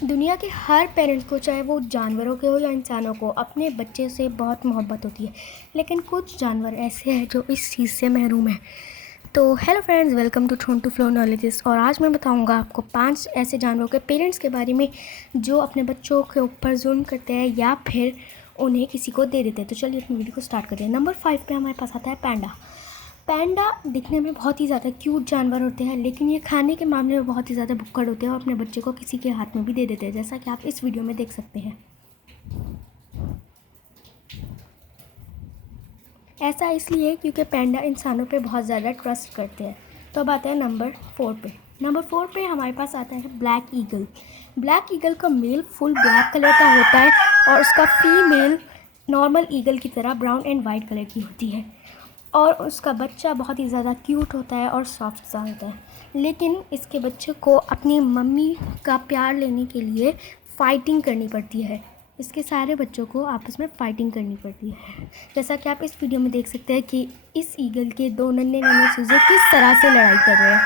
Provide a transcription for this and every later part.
दुनिया के हर पेरेंट्स को, चाहे वो जानवरों के हो या इंसानों को, अपने बच्चे से बहुत मोहब्बत होती है। लेकिन कुछ जानवर ऐसे हैं जो इस चीज़ से महरूम हैं। तो hello friends, welcome to throne to flow knowledges. और आज मैं बताऊंगा आपको 5 ऐसे जानवरों के पेरेंट्स के बारे में जो अपने बच्चों के ऊपर जुल्म करते हैं या फिर उन्हें किसी को दे देते हैं। तो चलिए अपनी वीडियो को स्टार्ट करते हैं। नंबर 5 पे हमारे पास आता है पैंडा। पैंडा दिखने में बहुत ही ज़्यादा क्यूट जानवर होते हैं, लेकिन ये खाने के मामले में बहुत ही ज़्यादा भुक्कड़ होते हैं और अपने बच्चे को किसी के हाथ में भी दे देते हैं, जैसा कि आप इस वीडियो में देख सकते हैं। ऐसा इसलिए क्योंकि पैंडा इंसानों पे बहुत ज़्यादा ट्रस्ट करते हैं। तो अब आता है नंबर 4 पे। नंबर 4 पे हमारे पास आता है ब्लैक ईगल। ब्लैक ईगल का मेल फुल ब्लैक कलर का होता है और उसका फीमेल नॉर्मल ईगल की तरह ब्राउन एंड वाइट कलर की होती है और उसका बच्चा बहुत ही ज़्यादा क्यूट होता है और सॉफ्ट सा होता है। लेकिन इसके बच्चे को अपनी मम्मी का प्यार लेने के लिए फ़ाइटिंग करनी पड़ती है। इसके सारे बच्चों को आपस में फ़ाइटिंग करनी पड़ती है, जैसा कि आप इस वीडियो में देख सकते हैं कि इस ईगल के 2 नन्हे नन्हे चूजे किस तरह से लड़ाई कर रहे हैं।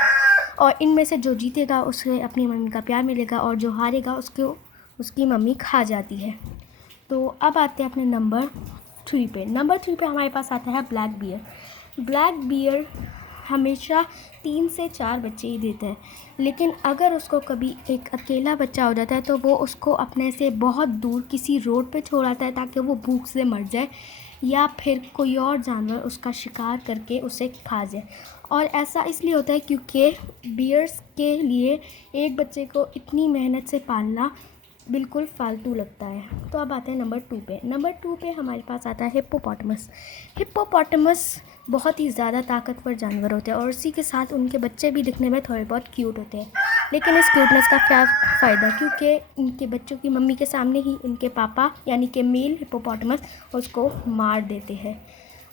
और इनमें से जो जीतेगा उसे अपनी मम्मी का प्यार मिलेगा और जो हारेगा उसको उसकी मम्मी खा जाती है। तो अब आते हैं अपने नंबर 3 पे। नंबर 3 पे हमारे पास आता है ब्लैक बियर। ब्लैक बियर हमेशा 3 से 4 बच्चे ही देता है, लेकिन अगर उसको कभी एक अकेला बच्चा हो जाता है तो वो उसको अपने से बहुत दूर किसी रोड पे छोड़ आता है ताकि वो भूख से मर जाए या फिर कोई और जानवर उसका शिकार करके उसे खा जाए। और ऐसा इसलिए होता है क्योंकि बियर्स के लिए एक बच्चे को इतनी मेहनत से पालना बिल्कुल फालतू लगता है। तो अब आते हैं नंबर 2 पे। नंबर 2 पे हमारे पास आता है हिप्पोपोटामस। हिप्पोपोटामस बहुत ही ज़्यादा ताकतवर जानवर होते हैं और उसी के साथ उनके बच्चे भी दिखने में थोड़े बहुत क्यूट होते हैं। लेकिन इस क्यूटनेस का क्या फ़ायदा, क्योंकि इनके बच्चों की मम्मी के सामने ही इनके पापा यानी कि मेल हिप्पोपोटामस उसको मार देते हैं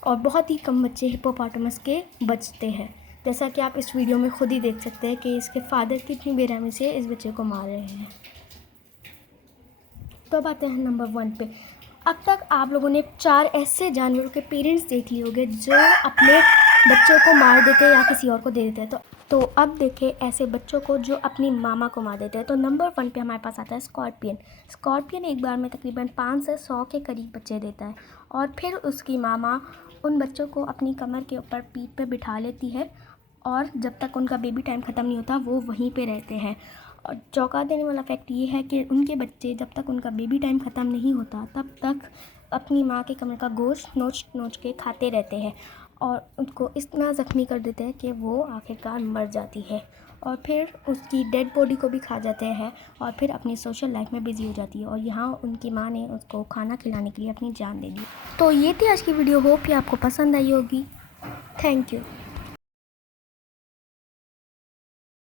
और बहुत ही कम बच्चे हिप्पोपोटामस के बचते हैं, जैसा कि आप इस वीडियो में खुद ही देख सकते हैं कि इसके फादर कितनी बेरहमी से इस बच्चे को मार रहे हैं। तो अब आते हैं नंबर 1 पे। अब तक आप लोगों ने 4 ऐसे जानवरों के पेरेंट्स देख लिए होंगे जो अपने बच्चों को मार देते हैं या किसी और को दे देते हैं। तो अब देखें ऐसे बच्चों को जो अपनी मामा को मार देते हैं। तो नंबर 1 पे हमारे पास आता है स्कॉर्पियन। स्कॉर्पियन एक बार में तकरीबन 5 से 100 के करीब बच्चे देता है और फिर उसकी मामा उन बच्चों को अपनी कमर के ऊपर पीठ पे बिठा लेती है और जब तक उनका बेबी टाइम ख़त्म नहीं होता वो वहीं पे रहते हैं। और चौंका देने वाला फैक्ट ये है कि उनके बच्चे जब तक उनका बेबी टाइम ख़त्म नहीं होता तब तक अपनी माँ के कमर का गोश्त नोच नोच के खाते रहते हैं और उनको इतना ज़ख्मी कर देते हैं कि वो आखिरकार मर जाती है और फिर उसकी डेड बॉडी को भी खा जाते हैं और फिर अपनी सोशल लाइफ में बिज़ी हो जाती है और यहाँ उनकी माँ ने उसको खाना खिलाने के लिए अपनी जान दे दी। तो ये थी आज की वीडियो। होप कि आपको पसंद आई होगी। Thank you.